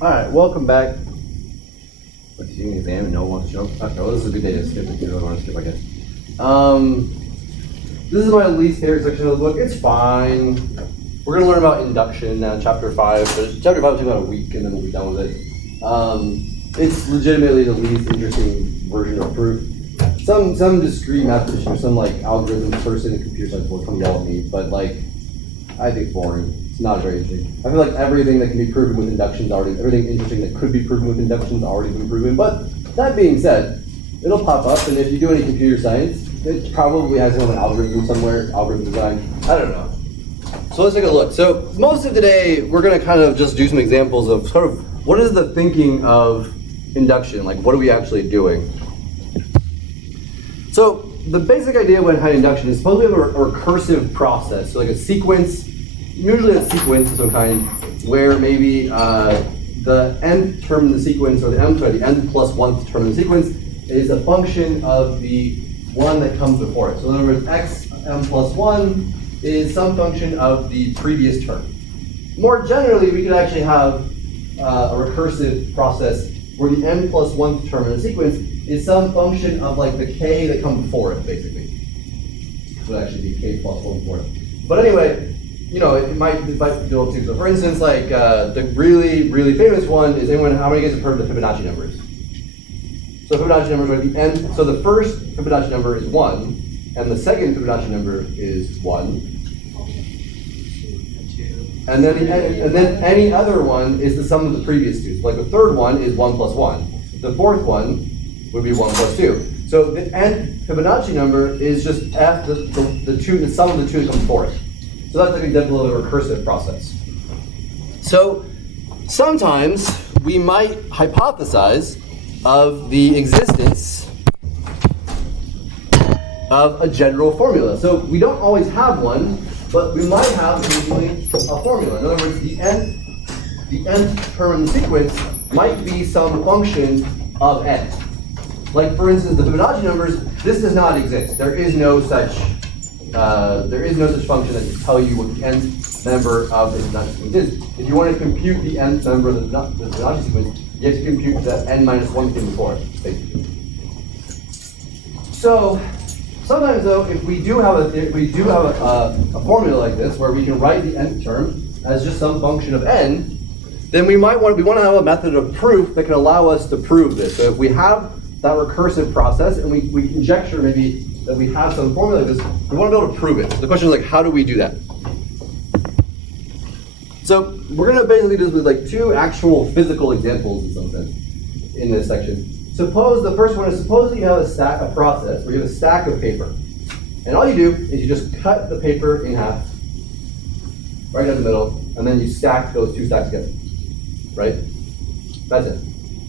All right, welcome back. What's the exam and no one wants to show up? Okay, well, this is a good day to skip if you don't want to skip, I guess. This is my least favorite section of the book. It's fine. We're going to learn about induction now, chapter 5. But chapter 5 will take about a week, and then we'll be done with it. It's legitimately the least interesting version of proof. Some discrete mathematician or some like algorithm person in computer science will come yell at me, but like, I think it's boring. It's not very interesting. I feel like everything that can be proven with induction is already, everything interesting that could be proven with induction has already been proven. But that being said, it'll pop up, and if you do any computer science, it probably has an algorithm somewhere, algorithm design. I don't know. So let's take a look. So most of today, we're going to kind of just do some examples of sort of what is the thinking of induction, like what are we actually doing? So the basic idea behind induction is suppose we have a recursive process, so like a sequence, usually a sequence of some kind, where maybe the nth term in the sequence, or the n plus 1th term in the sequence, is a function of the one that comes before it. So in other words, x m plus 1 is some function of the previous term. More generally, we could actually have a recursive process where the n plus 1th term in the sequence is some function of like the k that comes before it, basically. It would actually be k plus 1 before it. But anyway, you know, it might be dual too. So for instance, like the really, really famous one is how many of you guys have heard of the Fibonacci numbers? So Fibonacci numbers are the n. So the first Fibonacci number is 1, and the second Fibonacci number is 1. And then any other one is the sum of the previous two. So like the third one is 1 plus 1. The fourth one would be 1 plus 2. So the nth Fibonacci number is just f, the sum of the two that come before it. So that's like an example of a recursive process. So sometimes we might hypothesize of the existence of a general formula. So we don't always have one, but we might have usually a formula. In other words, the nth term in the sequence might be some function of n. Like for instance, the Fibonacci numbers, this does not exist. There is no such function that can tell you what the nth member of the Fibonacci sequence is. If you want to compute the nth member of the Fibonacci sequence, you have to compute the n minus 1 thing before it, basically. So sometimes though, if we do have a formula like this where we can write the nth term as just some function of n, then we want to have a method of proof that can allow us to prove this. So if we have that recursive process and we conjecture maybe that we have some formula like this, we want to be able to prove it. So the question is like, how do we do that? So we're going to basically do this with like two actual physical examples in some sense in this section. Suppose the first one is, suppose that you have a process where you have a stack of paper. And all you do is you just cut the paper in half, right down the middle, and then you stack those two stacks together, right? That's it.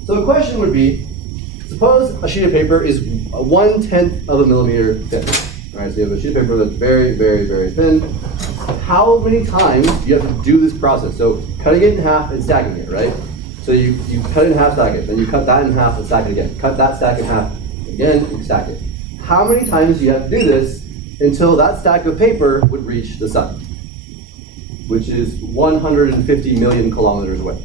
So the question would be, suppose a sheet of paper is 1/10 of a millimeter thin. All right, so you have a sheet of paper that's very, very, very thin. How many times do you have to do this process? So cutting it in half and stacking it, right? So you cut it in half, stack it, then you cut that in half and stack it again. Cut that stack in half again and stack it. How many times do you have to do this until that stack of paper would reach the sun, which is 150 million kilometers away?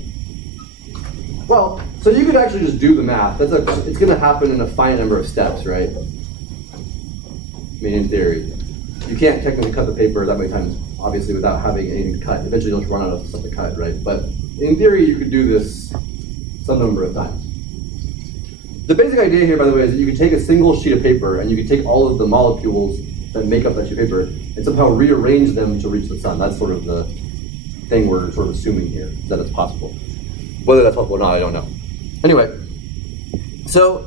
Well, so you could actually just do the math. It's going to happen in a finite number of steps, right? I mean, in theory. You can't technically cut the paper that many times, obviously, without having anything to cut. Eventually you'll just run out of stuff to cut, right? But in theory, you could do this some number of times. The basic idea here, by the way, is that you could take a single sheet of paper and you could take all of the molecules that make up that sheet of paper and somehow rearrange them to reach the sun. That's sort of the thing we're sort of assuming here, that it's possible. Whether that's possible or not, I don't know. Anyway, so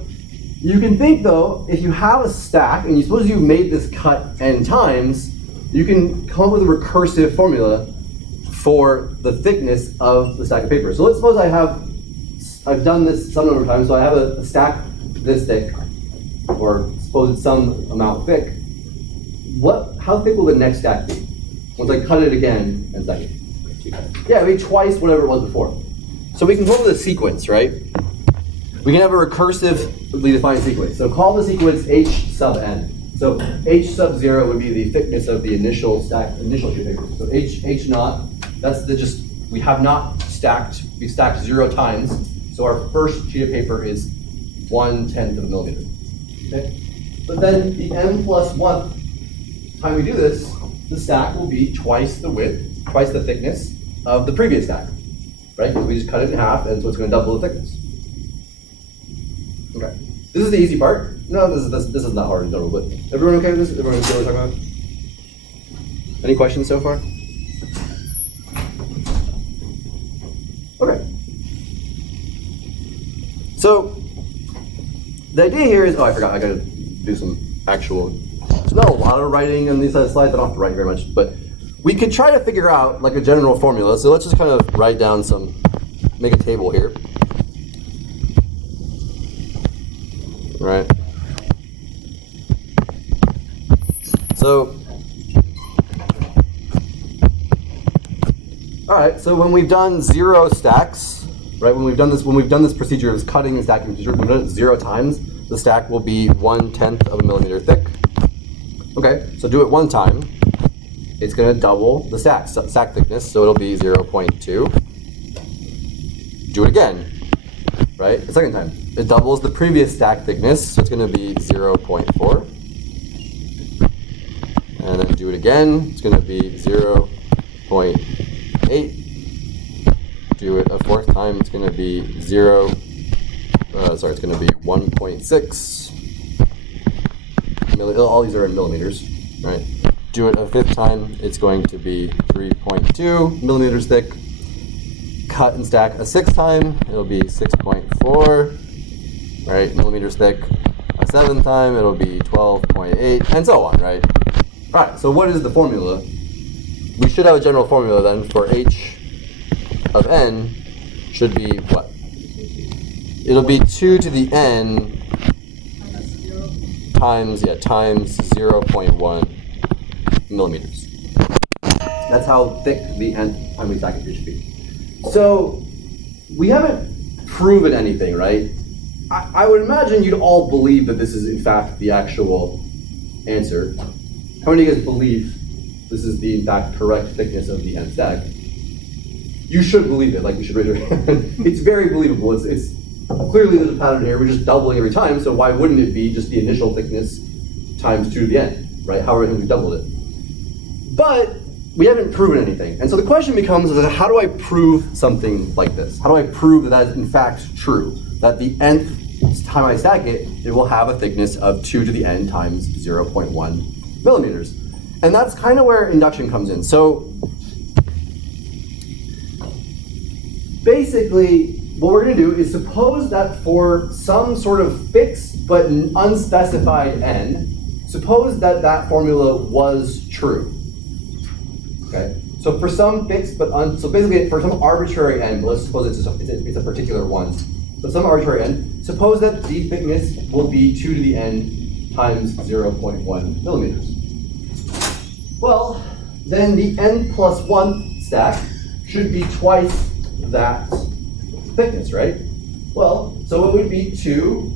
you can think though, if you have a stack and you suppose you made this cut n times, you can come up with a recursive formula for the thickness of the stack of paper. So let's suppose I've done this some number of times, so I have a stack this thick, or suppose it's some amount thick. How thick will the next stack be? Once I cut it again and stack it? Yeah, it'll be twice whatever it was before. So we can come up with a sequence, right? We can have a recursively defined sequence. So call the sequence h sub n. So h sub 0 would be the thickness of the initial sheet of paper. So h naught, that's we have not we've stacked 0 times, so our first sheet of paper is 1/10 of a millimeter. Okay? But then the n plus 1 time we do this, the stack will be twice the width, twice the thickness of the previous stack, right? Because we just cut it in half, and so it's going to double the thickness. Okay. This is the easy part. No, this is not hard in general, but everyone okay with this? Everyone see what we're talking about? Any questions so far? Okay. So the idea here is, oh, I forgot, I gotta do some actual, there's not a lot of writing on these slides, I don't have to write very much, but we could try to figure out like a general formula. So let's just kind of write down make a table here. Right. So, all right. So when we've done 0 stacks, right? When we've done this procedure of cutting and stacking procedure, we've done it 0 times. The stack will be 1/10 of a millimeter thick. Okay. So do it 1 time. It's going to double the stack thickness, so it'll be 0.2. Do it again, right? The second time. It doubles the previous stack thickness, so it's going to be 0.4. And then do it again, it's going to be 0.8. Do it a 4th time, it's going to be it's going to be 1.6. All these are in millimeters, right? Do it a 5th time, it's going to be 3.2 millimeters thick. Cut and stack a 6th time, it'll be 6.4, right, millimeters thick. A 7th time, it'll be 12.8, and so on, right? All right, so what is the formula? We should have a general formula then for h of n should be what? It'll be 2 to the n times 0.1 millimeters. That's how thick the nth time we stack it should be. So we haven't proven anything, right? I would imagine you'd all believe that this is in fact the actual answer. How many of you guys believe this is the in fact correct thickness of the nth stack? You should believe it, like you should raise your hand. It's very believable. It's clearly there's a pattern here. We're just doubling every time, so why wouldn't it be just the initial thickness times 2 to the n, right? However we doubled it. But we haven't proven anything. And so the question becomes, how do I prove something like this? How do I prove that that is in fact true? That the nth time I stack it, it will have a thickness of 2 to the n times 0.1 millimeters. And that's kind of where induction comes in. So basically, what we're going to do is suppose that for some sort of fixed but unspecified n, suppose that that formula was true. Okay, so for some fixed but so basically for some arbitrary n, let's suppose it's a particular one. So some arbitrary n, suppose that the thickness will be 2 to the n times 0.1 millimeters. Well, then the n plus 1 stack should be twice that thickness, right? Well, so it would be 2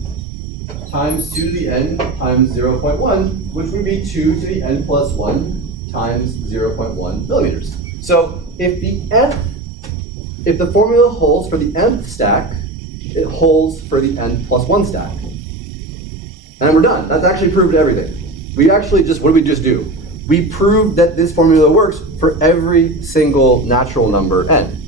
times 2 to the n times 0.1, which would be 2 to the n plus 1 times 0.1 millimeters. So if the formula holds for the nth stack, it holds for the n plus 1 stack. And we're done. That's actually proved everything. We actually just, what did we just do? We proved that this formula works for every single natural number n.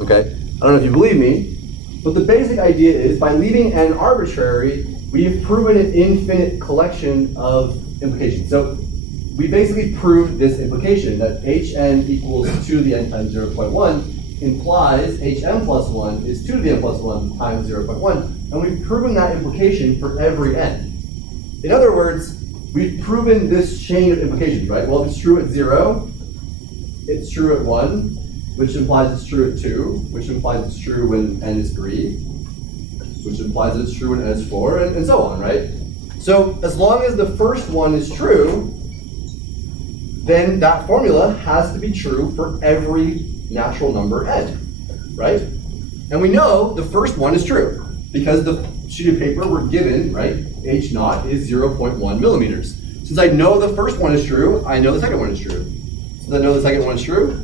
Okay? I don't know if you believe me, but the basic idea is by leaving n arbitrary, we have proven an infinite collection of implications. So we basically proved this implication that hn equals 2 to the n times 0.1 implies hm plus 1 is 2 to the n plus 1 times 0.1, and we've proven that implication for every n. In other words, we've proven this chain of implications, right? Well, if it's true at 0, it's true at 1, which implies it's true at 2, which implies it's true when n is 3, which implies it's true when n is 4, and so on, right? So as long as the first one is true, then that formula has to be true for every natural number n, right? And we know the first one is true because the sheet of paper we're given, right, h naught is 0.1 millimeters. Since I know the first one is true, I know the second one is true. Since I know the second one is true,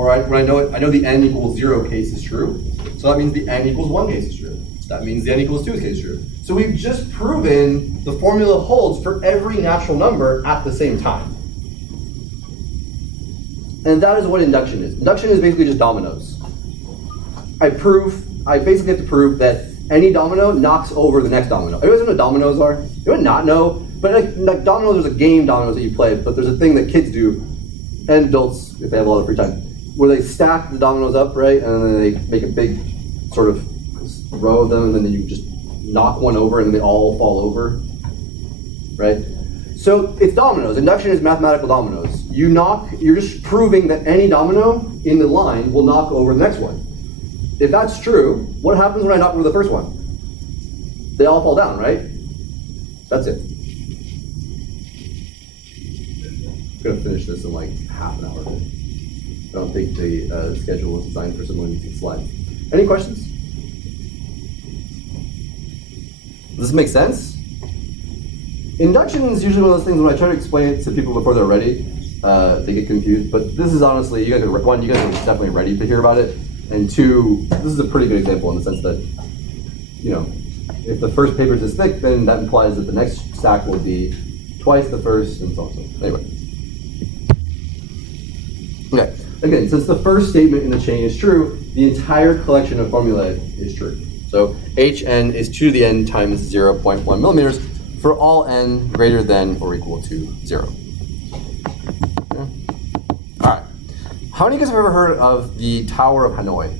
or when I know the n equals 0 case is true, so that means the n equals 1 case is true. That means the n equals 2 case is true. So we've just proven the formula holds for every natural number at the same time. And that is what induction is. Induction is basically just dominoes. I basically have to prove that any domino knocks over the next domino. Everybody know what dominoes are? You would not know, but like dominoes, there's a game dominoes that you play, but there's a thing that kids do, and adults, if they have a lot of free time, where they stack the dominoes up, right, and then they make a big sort of row of them, and then you just knock one over, and then they all fall over, right? So it's dominoes. Induction is mathematical dominoes. You're just proving that any domino in the line will knock over the next one. If that's true, what happens when I knock over the first one? They all fall down, right? That's it. I'm gonna finish this in like half an hour. I don't think the schedule was designed for someone using slides. Any questions? Does this make sense? Induction is usually one of those things when I try to explain it to people before they're ready, they get confused. But this is honestly, you guys are definitely ready to hear about it. And two, this is a pretty good example in the sense that, you know, if the first paper is this thick, then that implies that the next stack will be twice the first, and so on. So anyway. Okay, again, since the first statement in the chain is true, the entire collection of formulae is true. So Hn is 2 to the n times 0.1 millimeters for all n greater than or equal to 0. Okay. All right. How many of you guys have ever heard of the Tower of Hanoi?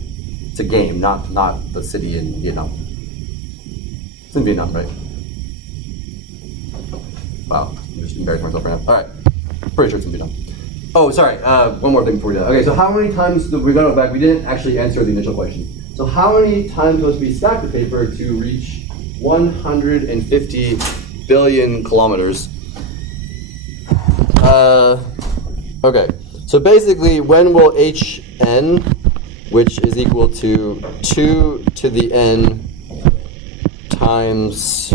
It's a game, not the city in Vietnam. It's in Vietnam, right? Wow, I'm just embarrassing myself right now. All right, pretty sure it's in Vietnam. Oh, sorry, one more thing before we do that. Okay, so how many times, we got it back, we didn't actually answer the initial question. So how many times must we stack the paper to reach 150 billion kilometers? Okay, so basically, when will Hn, which is equal to 2 to the n times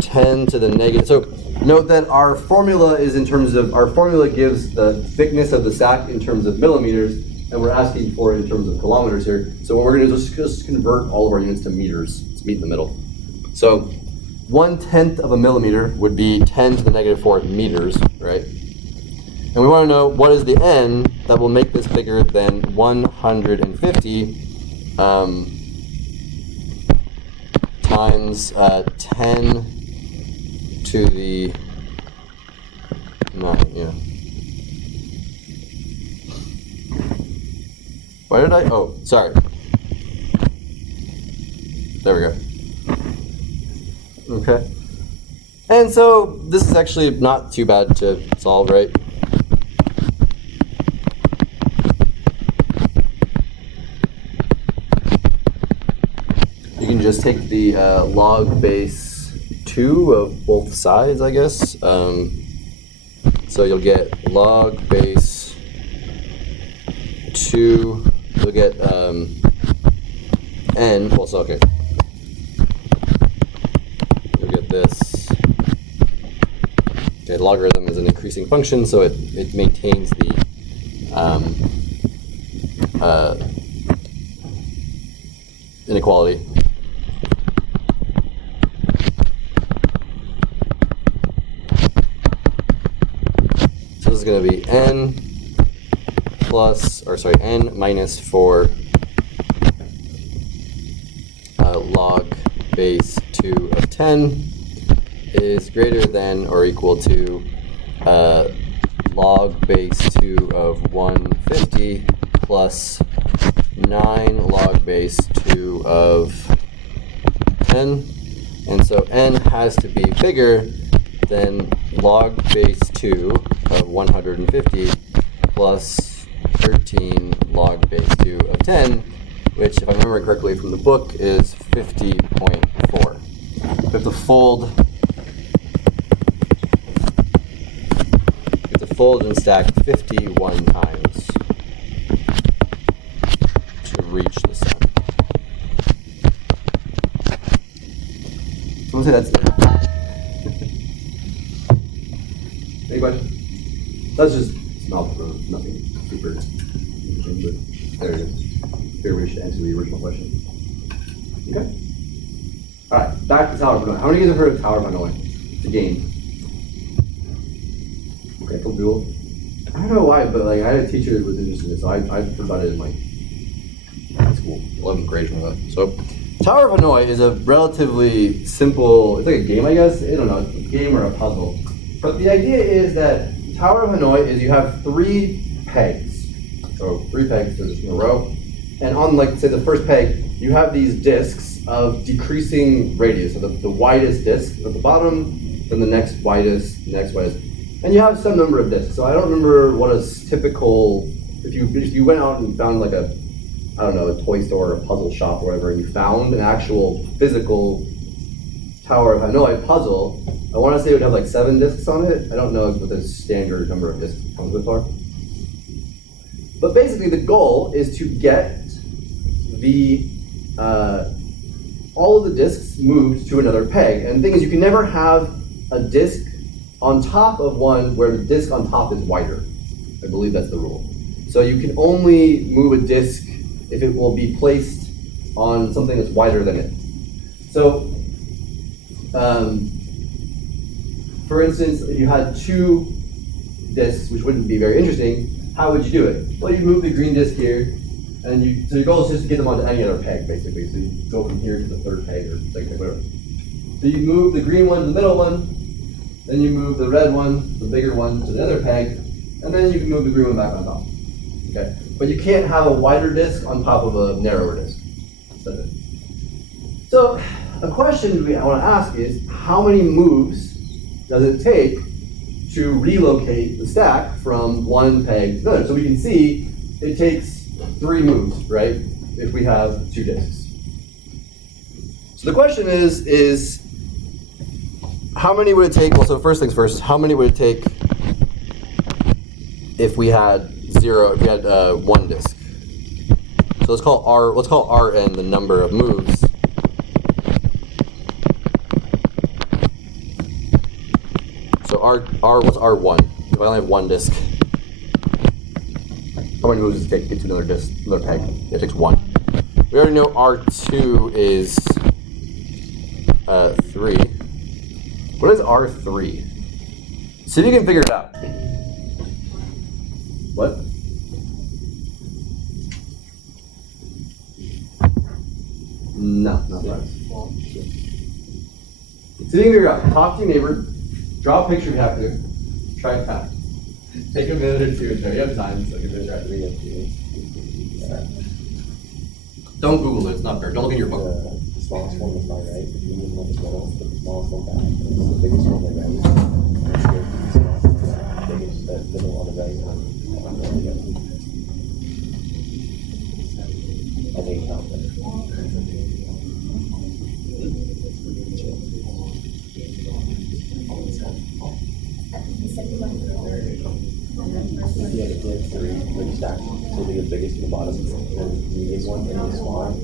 10 to the negative, so note that our formula is in terms of, our formula gives the thickness of the stack in terms of millimeters, and we're asking for it in terms of kilometers here. So what we're going to do is just convert all of our units to meters. Let's meet in the middle. So 1/10 of a millimeter would be 10 to the negative 4 meters, right? And we want to know what is the n that will make this bigger than 150 times 10 to the 9, yeah. Why did I? Oh, sorry. There we go. Okay. And so this is actually not too bad to solve, right? You can just take the log base 2 of both sides, I guess. So you'll get log base 2, you'll get n, well, so okay. You'll get this. Okay, logarithm is an increasing function, so it maintains the inequality. So this is going to be n minus 4 log base 2 of 10 is greater than or equal to log base 2 of 150 plus 9 log base 2 of 10. And so n has to be bigger than log base 2 of 150 plus 13 log base 2 of 10, which, if I remember correctly from the book, is 50.4. We have to fold and stack 51 times to reach the sun. Someone say that's it. Any questions? That's just nothing super. interesting, but there it is. Here we should answer the original question. Okay. All right, back to Tower of Hanoi. How many of you have heard of Tower of Hanoi? It's a game. Okay, cool people. I don't know why, but like I had a teacher that was interested in it, so I forgot it in like high school, 11th grade, something like that. So, Tower of Hanoi is a relatively simple. It's like a game, I guess. I don't know, it's a game or a puzzle. But the idea is that Tower of Hanoi is you have 3 pegs. So 3 pegs in a row, and on like say the first peg, you have these discs of decreasing radius. So the widest disc at the bottom, then the next widest, and you have some number of discs. So I don't remember what a typical, if you went out and found like a, I don't know, a toy store or a puzzle shop or whatever, and you found an actual physical Tower of Hanoi puzzle, I want to say it would have like 7 discs on it. I don't know what the standard number of discs it comes with are. But basically the goal is to get the all of the discs moved to another peg. And the thing is, you can never have a disc on top of one where the disc on top is wider. I believe that's the rule. So you can only move a disc if it will be placed on something that's wider than it. So, for instance, if you had 2 discs, which wouldn't be very interesting, how would you do it? Well, you move the green disc here, and so your goal is just to get them onto any other peg, basically. So you go from here to the 3rd peg, or second peg, whatever. So you move the green one to the middle one, then you move the red one, the bigger one, to the other peg, and then you can move the green one back on top. Okay, but you can't have a wider disc on top of a narrower disc. That's it. So a question I want to ask is, how many moves does it take to relocate the stack from one peg to the other? So we can see it takes 3 moves, right, if we have 2 discs. So the question is how many would it take? Well, so first things first, how many would it take if we had 1 disc? So let's call Rn the number of moves. So what's R1? If I only have 1 disc, how many moves does it take to get to another disc, another peg? It takes 1. We already know R2 is 3. What is R3? See if you can figure it out. What? No, not right. See if you can figure it out. Talk to your neighbor. Draw a picture if you have to. Try it out. Take a minute or 2 until you have time, so you can try to read it. Don't Google it, it's not fair. Don't look in your book. The smallest one was my right, the medium one was middle, the smallest one back, the biggest one on the right, the smallest, biggest, middle on the right, on the left. I think count that. Yeah, if you have 3 big stacks, so the biggest in the bottom, then the medium one, and the small one,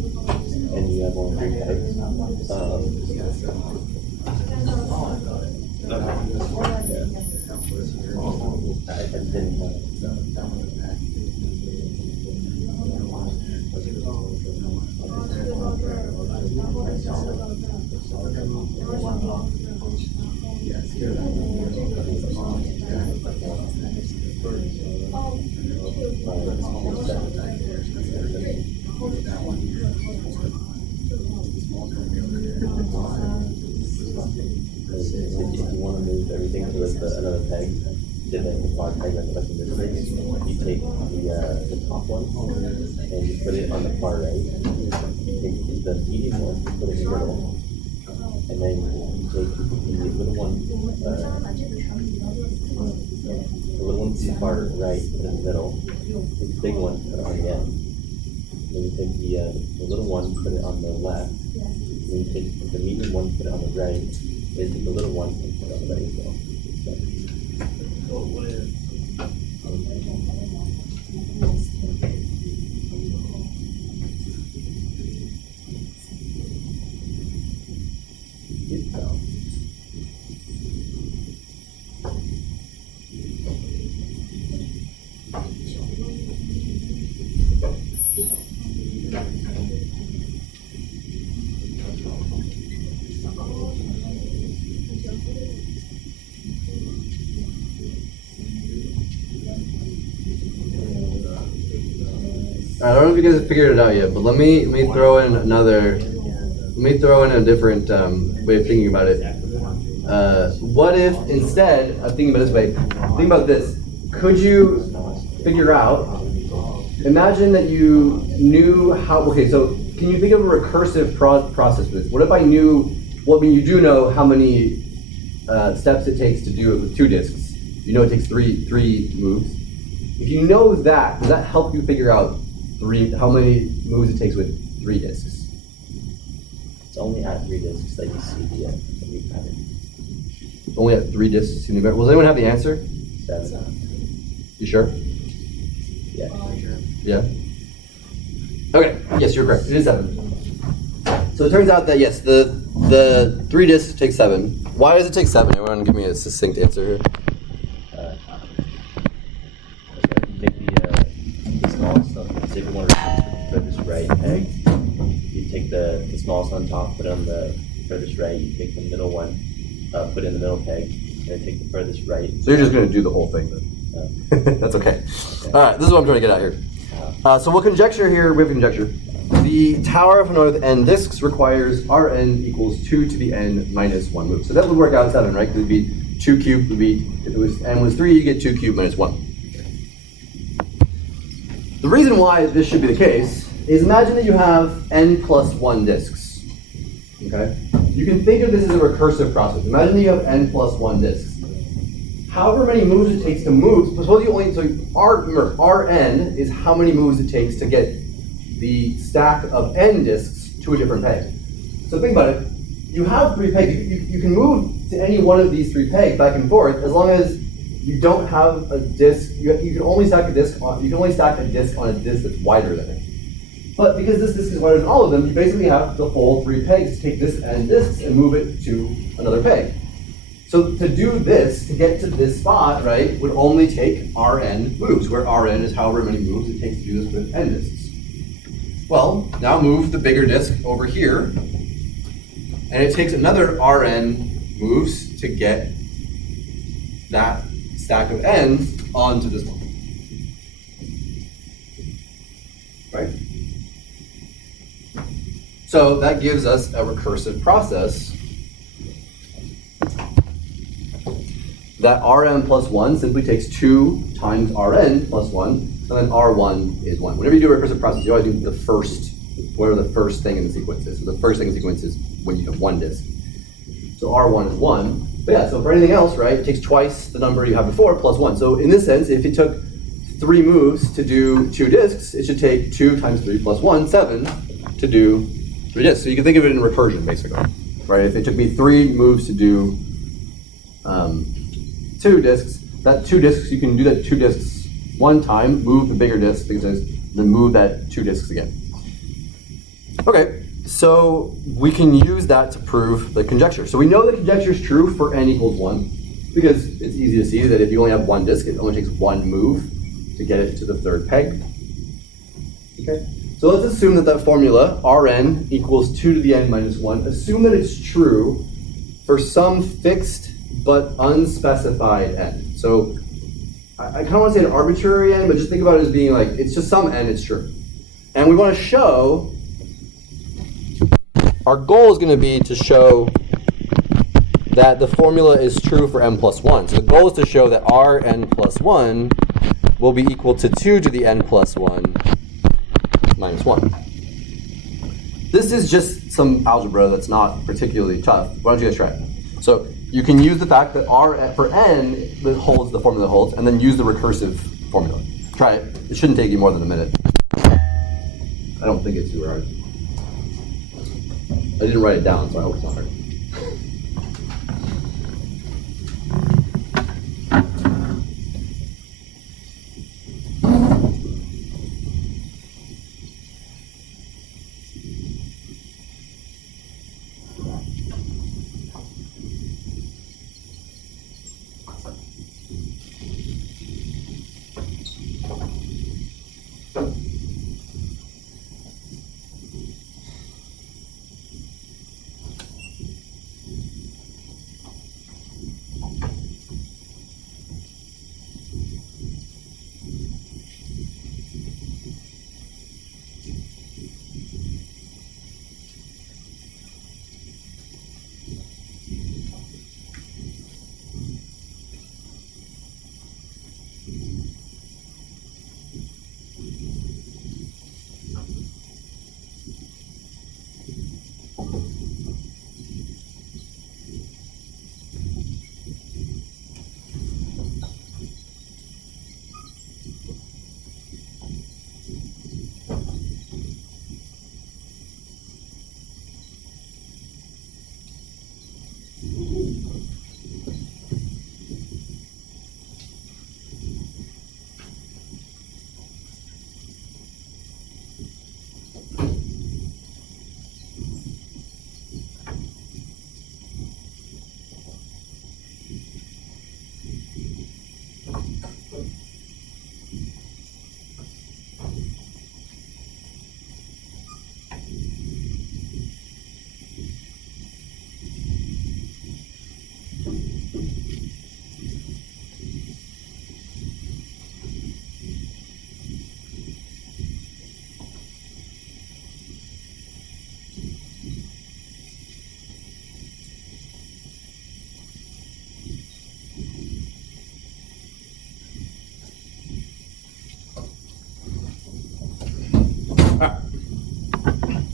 and you have only 3 pegs. I didn't if you want to move everything to another peg, then the far peg like in this case, you take the top one and you put it on the far right. You take the medium one, you put it in the middle, and then you take the little one, to the far right, put it in the middle, take the big one, put it on the end. Then you take the little one, put it on the left. Then you take the medium one, put it on the right. Then take the little one and put it on the right as well. I don't know if you guys have figured it out yet, but let me throw in another. Let me throw in a different way of thinking about it. What if instead of thinking about it this way, think about this. Could you figure out? Imagine that you knew how. Okay, so can you think of a recursive process for this? What if I knew? Well, I mean, you do know how many steps it takes to do it with 2 disks. You know it takes three moves. If you know that, does that help you figure out how many moves it takes with 3 disks? It's only at 3 disks that you see the new pattern. Only at 3 disks. Does anyone have the answer? 7. You sure? Yeah. Yeah. Okay. Yes, you're correct. It is 7. So it turns out that yes, the 3 disks take 7. Why does it take 7? Everyone, give me a succinct answer here. You take the smallest, say if you want to furthest right peg, you take the smallest on top, put it on the furthest right. You take the middle one, put it in the middle peg, and then take the furthest right. So you're just going to do the whole thing then? That's okay. All right, this is what I'm trying to get at here. So we'll conjecture here, we have a conjecture. The Tower of Hanoi with n disks requires Rn equals 2 to the n minus 1 move. So that would work out 7, right? Because it would be 2 cubed would be, if it was n was 3, you get 2 cubed minus 1. The reason why this should be the case is imagine that you have n plus 1 disks. Okay? You can think of this as a recursive process. Imagine that you have n plus 1 disks. However many moves it takes to move, suppose you only, remember, Rn is how many moves it takes to get the stack of n disks to a different peg. So think about it. You have 3 pegs. You can move to any one of these 3 pegs back and forth as long as you don't have a disk. You can only stack a disk on. You can only stack a disk on a disk that's wider than it. But because this disk is wider than all of them, you basically have the whole 3 pegs to take this n disks and move it to another peg. So to do this, to get to this spot, right, would only take Rn moves, where Rn is however many moves it takes to do this with n disks. Well, now move the bigger disk over here, and it takes another Rn moves to get that stack of n onto this one. Right? So that gives us a recursive process that Rn plus 1 simply takes 2 times Rn plus 1, and then R1 is 1. Whenever you do a recursive process, you always do the first, whatever the first thing in the sequence is. So the first thing in the sequence is when you have 1 disk. So R1 is 1. But yeah, so for anything else, right, it takes twice the number you had before plus 1. So in this sense, if it took 3 moves to do 2 disks, it should take 2 times 3 plus 1, 7, to do 3 disks. So you can think of it in recursion, basically. Right? If it took me 3 moves to do 2 disks, that 2 disks, you can do that 2 disks 1 time, move the bigger disk, then move that 2 disks again. Okay, so we can use that to prove the conjecture. So we know the conjecture is true for n equals 1, because it's easy to see that if you only have 1 disk, it only takes 1 move to get it to the 3rd peg. Okay, so let's assume that formula, Rn equals 2 to the n minus 1, assume that it's true for some fixed but unspecified n. So I kind of want to say an arbitrary n, but just think about it as being like, it's just some n, it's true. And we want to show, our goal is going to be to show that the formula is true for n plus 1. So the goal is to show that Rn plus 1 will be equal to 2 to the n plus 1 minus 1. This is just some algebra that's not particularly tough. Why don't you guys try it? So you can use the fact that R for n that holds the formula holds, and then use the recursive formula. Try it. It shouldn't take you more than a minute. I don't think it's too hard. I didn't write it down, so I hope it's not hard.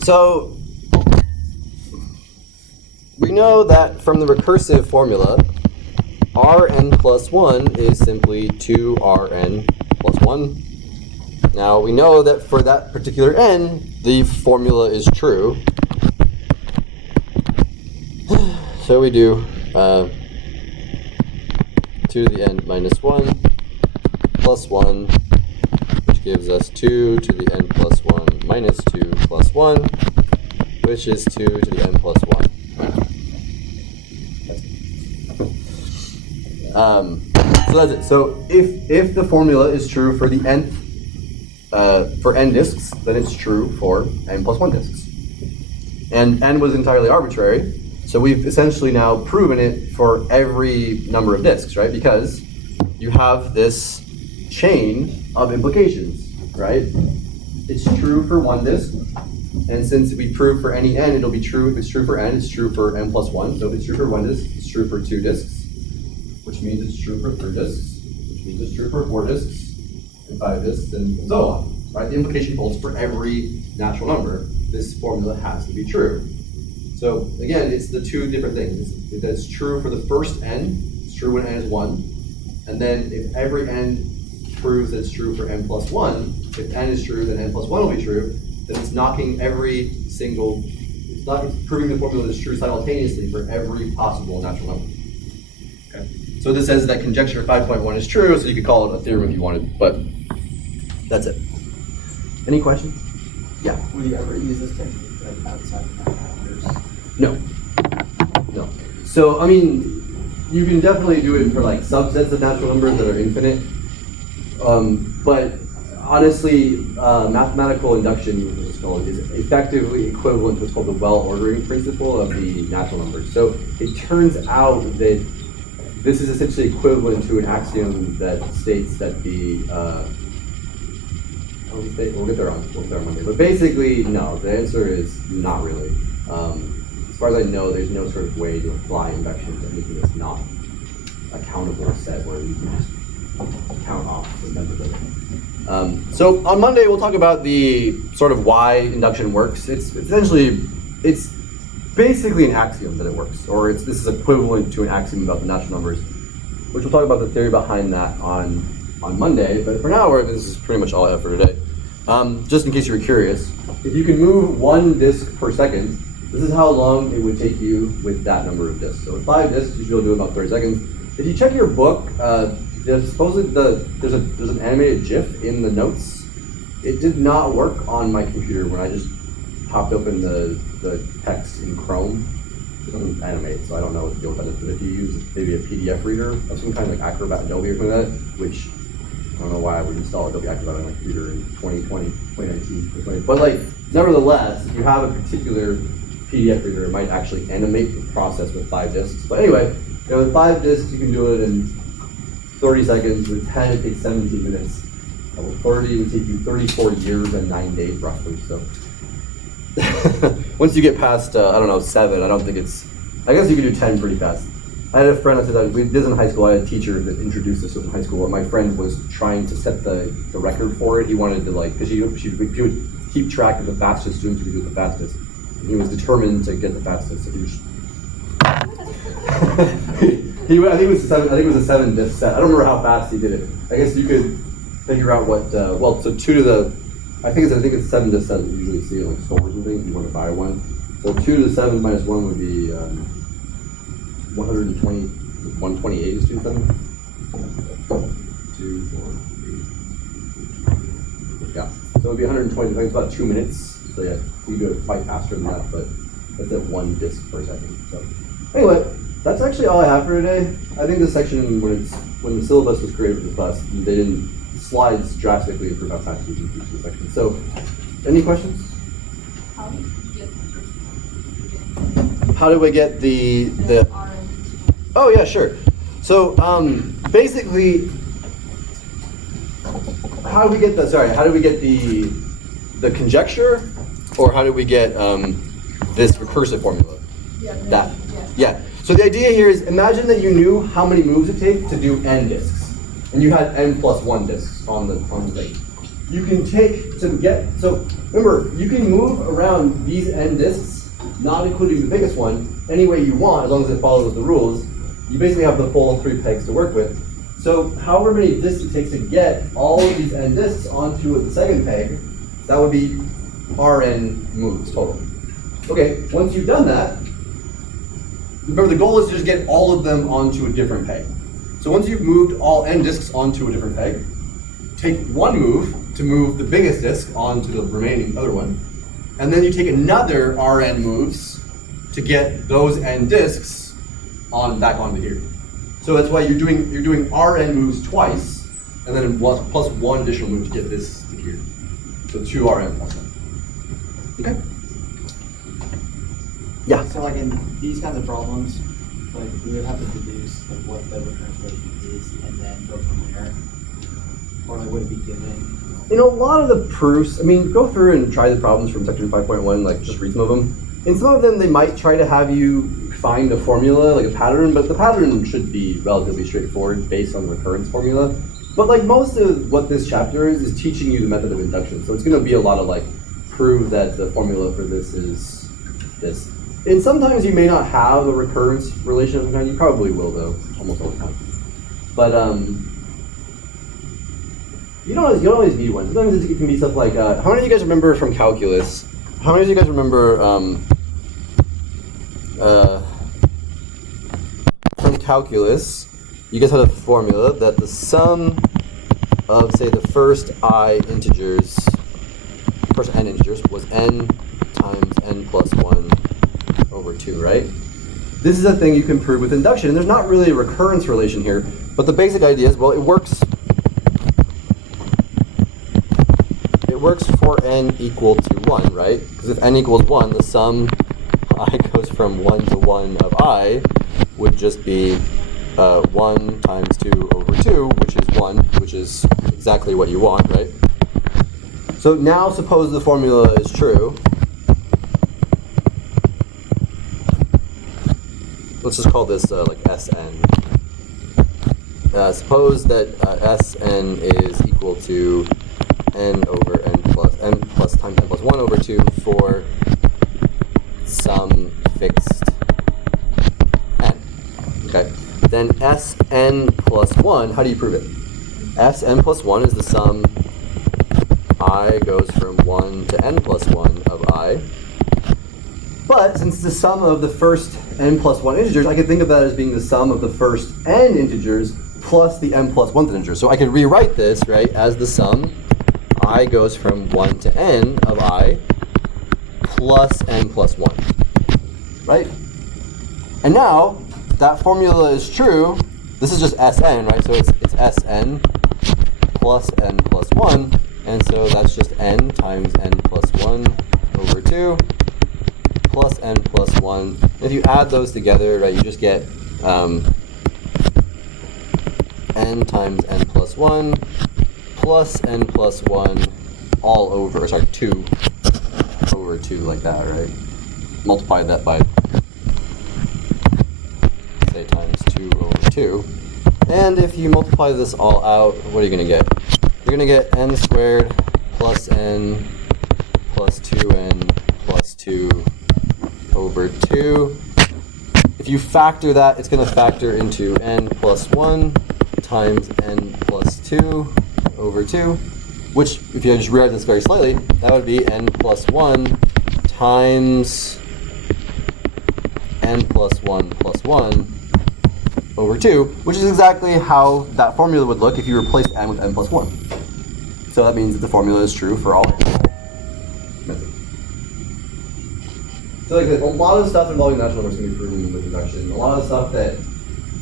So we know that from the recursive formula, Rn plus 1 is simply 2Rn plus 1. Now we know that for that particular n, the formula is true. So we do 2 to the n minus 1 plus 1, which gives us 2 to the n plus 1 minus 2 plus 1, which is 2 to the n plus 1. So that's it. So if the formula is true for the nth, for n disks, then it's true for n plus 1 disks. And n was entirely arbitrary, so we've essentially now proven it for every number of disks, right? Because you have this chain of implications, right? It's true for one disk, and since we prove for any n, it'll be true. If it's true for n, it's true for n plus 1. So if it's true for one disk, it's true for 2 disks, which means it's true for 3 disks, which means it's true for 4 disks, and 5 disks, and so on, right? The implication holds for every natural number. This formula has to be true. So again, it's the two different things. It's true for the first n, it's true when n is 1, and then if every n proves that it's true for n plus 1, if n is true, then n plus 1 will be true, then it's knocking every single, it's proving the formula is true simultaneously for every possible natural number. Okay. So this says that conjecture 5.1 is true, so you could call it a theorem if you wanted, but that's it. Any questions? Yeah. Will you ever use this technique like outside of factors? No. No. So, I mean, you can definitely do it for like subsets of natural numbers that are infinite. But honestly, mathematical induction, which is called, is effectively equivalent to what's called the well-ordering principle of the natural numbers. So it turns out that this is essentially equivalent to an axiom that states that the we'll get there on Monday. But basically, no, the answer is not really. As far as I know, there's no sort of way to apply induction to anything that's not a countable set where you can just count off the members of it. So on Monday, we'll talk about the sort of why induction works. It's basically an axiom that it works, or this is equivalent to an axiom about the natural numbers, which we'll talk about the theory behind that on Monday. But for now, this is pretty much all I have for today. Just in case you were curious, if you can move 1 disk per second, this is how long it would take you with that number of disks. So with 5 disks, you should be able to do it in about 30 seconds. If you check your book, there's an animated GIF in the notes. It did not work on my computer when I just popped open the text in Chrome. It doesn't animate, so I don't know what the deal with that is. But if you use maybe a PDF reader of some kind, like Acrobat, Adobe, or something like that, which I don't know why I would install Adobe Acrobat on my computer in 2020, 2019, 2020. But like, nevertheless, if you have a particular PDF reader, it might actually animate the process with 5 disks. But anyway, with 5 disks, you can do it in 30 seconds. With 10, it takes 17 minutes. With 30, it would take you 34 years and 9 days, roughly. So once you get past, 7, I don't think I guess you can do 10 pretty fast. I had a friend that said that we did this in high school. I had a teacher that introduced us to it in high school, where my friend was trying to set the record for it. He wanted to, because he would keep track of the fastest students who could do it the fastest. And he was determined to get the fastest. So he was I think it was a 7 disk set. I don't remember how fast he did it. I guess you could figure out what. So 2 to the, I think it's 7 disk set that you usually see in like stores and things. You want to buy one. So 2 to the 7 minus 1 would be 120. 128 is 2 to 7. 2, 4, 8. Yeah. So it would be 120. I think it's about 2 minutes. So yeah, you do it quite faster than that, but that's at 1 disk per second. So anyway, that's actually all I have for today. I think this section, when the syllabus was created for the class, they didn't slides drastically improve how fast you can teach this section. So, any questions? How do we get the? Oh yeah, sure. So basically, how do we get the conjecture, or how do we get this recursive formula? Yeah. So the idea here is, imagine that you knew how many moves it takes to do n disks, and you had n plus 1 disks on the thing. you can take to get, so remember, you can move around these n disks, not including the biggest one, any way you want, as long as it follows the rules. You basically have the full 3 pegs to work with. So however many disks it takes to get all of these n disks onto the second peg, that would be Rn moves total. Okay, once you've done that, remember the goal is to just get all of them onto a different peg. So once you've moved all n disks onto a different peg, take one move to move the biggest disk onto the remaining other one, and then you take another Rn moves to get those n disks back onto here. So that's why you're doing Rn moves twice, and then plus one additional move to get this to here. So 2 Rn plus 1. Okay? Yeah. So like in these kinds of problems, like we would have to deduce like what the recurrence relation is and then go from there. Or like would it be given? In a lot of the proofs, I mean, go through and try the problems from section 5.1, like just read some of them. In some of them, they might try to have you find a formula, like a pattern, but the pattern should be relatively straightforward based on the recurrence formula. But like most of what this chapter is teaching you the method of induction. So it's going to be a lot of like, prove that the formula for this is this. And sometimes you may not have a recurrence relation of some kind. You probably will though, almost all the time. But you don't always need one. Sometimes it can be stuff like, how many of you guys remember from calculus? How many of you guys remember from calculus, you guys had a formula that the sum of, say, the first n integers was n times n plus 1 over 2, right? This is a thing you can prove with induction, and there's not really a recurrence relation here, but the basic idea is, well, it works for n equal to 1, right? Because if n equals 1, the sum I goes from 1 to 1 of I would just be 1 times 2 over 2, which is 1, which is exactly what you want, right? So now suppose the formula is true. Let's just call this like Sn. Suppose that Sn is equal to n over n plus times n plus 1 over 2 for some fixed n. Okay. Then Sn plus 1, how do you prove it? Sn plus 1 is the sum I goes from 1 to n plus 1 of I. But since the sum of the first n plus 1 integers, I could think of that as being the sum of the first n integers plus the n plus 1th integer. So I could rewrite this, right, as the sum I goes from 1 to n of I plus n plus 1, right? And now, that formula is true. This is just Sn, right? So it's Sn plus n plus 1, and so that's just n times n plus 1 over 2 plus n plus 1. If you add those together, right, you just get n times n plus 1 plus n plus 1 all over, sorry, 2 over 2 like that, right? Multiply that by, say, times 2 over 2. And if you multiply this all out, what are you going to get? You're going to get n squared plus n plus 2n plus 2 over 2. If you factor that, it's going to factor into n plus 1 times n plus 2 over 2, which, if you just rewrite this very slightly, that would be n plus 1 times n plus 1 plus 1 over 2, which is exactly how that formula would look if you replaced n with n plus 1. So that means that the formula is true for all methods. So like a lot of stuff involving natural numbers can be proven with induction. A lot of stuff that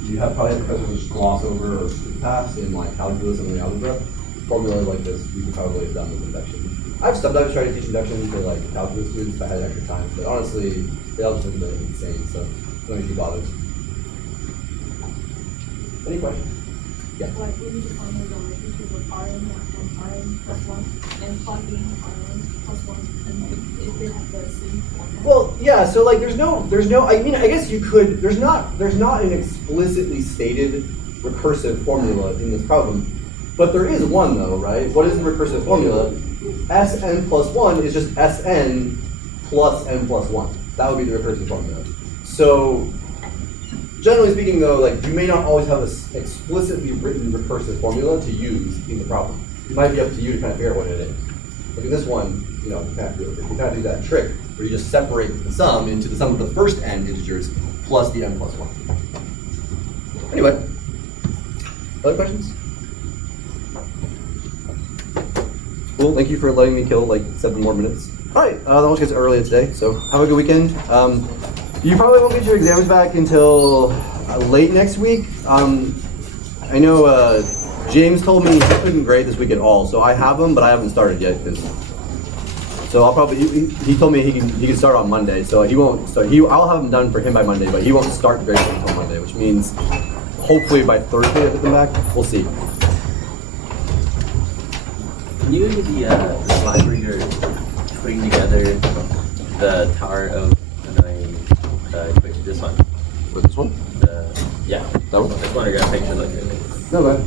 you have probably professors just gloss over or skip past in like calculus and algebra, formulas like this you could probably have done with induction. I've sometimes tried to teach induction to like calculus students if I had extra time, but honestly, they all just look a bit insane, so don't usually bother. Any questions? Yeah. Like we need to find the relationship with Rn and Rn plus 1 and plugging Rn plus 1 and if they have the same format. Well, yeah, so like there's no, I mean, I guess you could, there's not an explicitly stated recursive formula in this problem. But there is one though, right? What is the recursive formula? Sn plus 1 is just Sn plus n plus 1. That would be the recursive formula. So, generally speaking though, like you may not always have an explicitly written recursive formula to use in the problem. It might be up to you to kind of figure out what it is. Like in this one, you know, you kind of do that trick where you just separate the sum into the sum of the first n integers plus the n plus 1. Anyway, other questions? Cool, thank you for letting me kill like 7 more minutes. All right, that almost gets early today, so have a good weekend. You probably won't get your exams back until late next week. I know James told me he couldn't grade this week at all, so I have them, but I haven't started yet. So I'll probably, he told me he can start on Monday, so he won't, I'll have them done for him by Monday, but he won't start grading until Monday, which means hopefully by Thursday I'll get them back. We'll see. Can you do the slide where you're putting together the Tower of Hanoi, quick, this one? With this one? Yeah. That one? I just want to get a picture like it. No, go ahead.